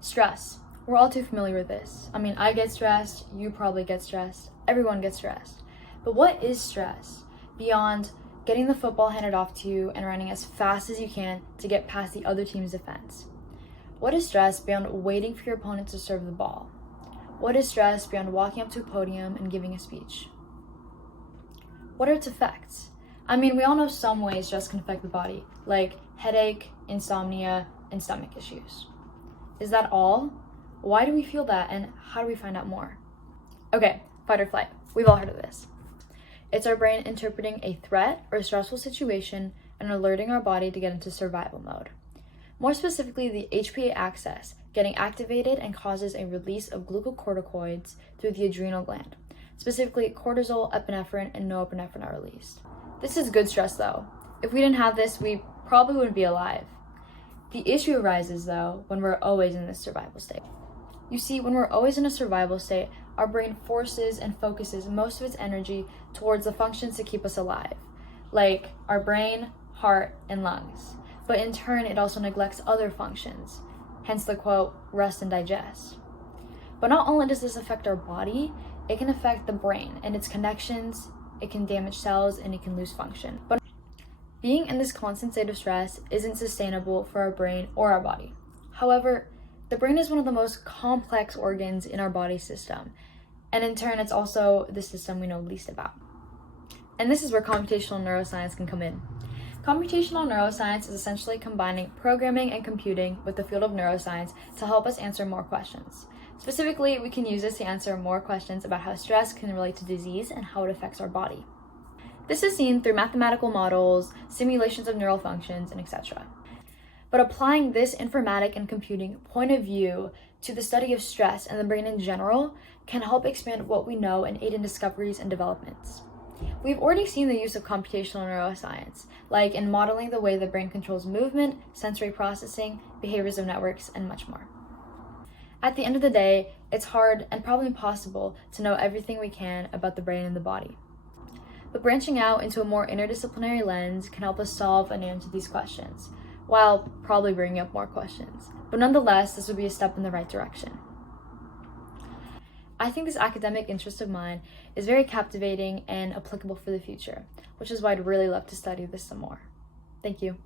Stress. We're all too familiar with this. I mean, I get stressed, you probably get stressed, everyone gets stressed. But what is stress? Beyond getting the football handed off to you and running as fast as you can to get past the other team's defense. What is stress beyond waiting for your opponent to serve the ball? What is stress beyond walking up to a podium and giving a speech? What are its effects? I mean, we all know some ways stress can affect the body, like headache, insomnia, and stomach issues. Is that all? Why do we feel that, and how do we find out more? Okay, fight or flight. We've all heard of this. It's our brain interpreting a threat or a stressful situation and alerting our body to get into survival mode. More specifically, the HPA axis getting activated and causes a release of glucocorticoids through the adrenal gland. Specifically, cortisol, epinephrine, and norepinephrine are released. This is good stress though. If we didn't have this, we probably wouldn't be alive. The issue arises though when we're always in this survival state. You see, when we're always in a survival state, our brain forces and focuses most of its energy towards the functions to keep us alive, like our brain, heart, and lungs. But in turn, it also neglects other functions, hence the quote, rest and digest. But not only does this affect our body, it can affect the brain and its connections, it can damage cells, and it can lose function. But being in this constant state of stress isn't sustainable for our brain or our body. However, the brain is one of the most complex organs in our body system, and in turn, it's also the system we know least about. And this is where computational neuroscience can come in. Computational neuroscience is essentially combining programming and computing with the field of neuroscience to help us answer more questions. Specifically, we can use this to answer more questions about how stress can relate to disease and how it affects our body. This is seen through mathematical models, simulations of neural functions, and etc. But applying this informatic and computing point of view to the study of stress and the brain in general can help expand what we know and aid in discoveries and developments. We've already seen the use of computational neuroscience, like in modeling the way the brain controls movement, sensory processing, behaviors of networks, and much more. At the end of the day, it's hard and probably impossible to know everything we can about the brain and the body. But branching out into a more interdisciplinary lens can help us solve and answer these questions, while probably bringing up more questions. But nonetheless, this would be a step in the right direction. I think this academic interest of mine is very captivating and applicable for the future, which is why I'd really love to study this some more. Thank you.